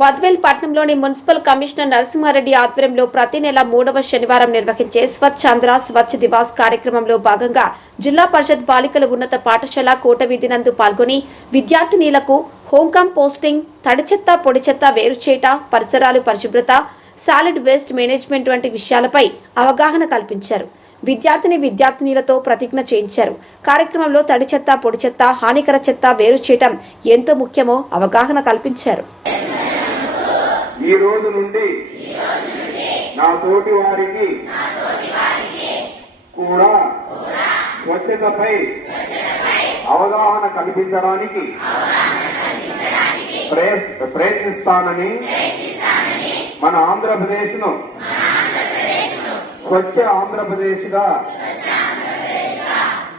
బద్వేల్ పట్నంలోని municipal commissioner Narasimha Reddy ఆధ్వర్యంలో ప్రతి నెల మూడవ శనివారం నిర్వహించే స్వచ్ఛాంధ్ర స్వచ్ఛ దివాస్ కార్యక్రమంలో భాగంగా జిల్లా పరిషత్ బాలికల ఉన్నత పాఠశాల కూటవీధి నందు పాల్గొని విద్యార్థినీలకు హోంకాం పోస్టింగ్ తడి చెత్త పొడి చెత్త వేరు చేయట పరిసరాలు పరిశుభ్రత సాలిడ్ వేస్ట్ మేనేజ్మెంట్ వంటి విషయాలపై అవగాహన కల్పించారు. విద్యార్థిని విద్యార్థినీలతో ప్రతిజ్ఞ చేయించారు. కార్యక్రమంలో తడి చెత్త పొడి చెత్త హానికర చెత్త వేరు చేయటం ఎంతో ముఖ్యమో అవగాహన కల్పించారు. ఈ రోజు నుండి నా తోటి వారికి కూడా స్వచ్ఛతపై అవగాహన కల్పించడానికి ప్రయత్- ప్రయత్నిస్తానని మన ఆంధ్రప్రదేశ్ను స్వచ్ఛ ఆంధ్రప్రదేశ్గా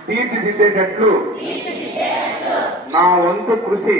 తీర్చిదిద్దేటట్లు నా వంతు కృషి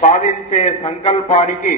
సాధించే సంకల్పానికి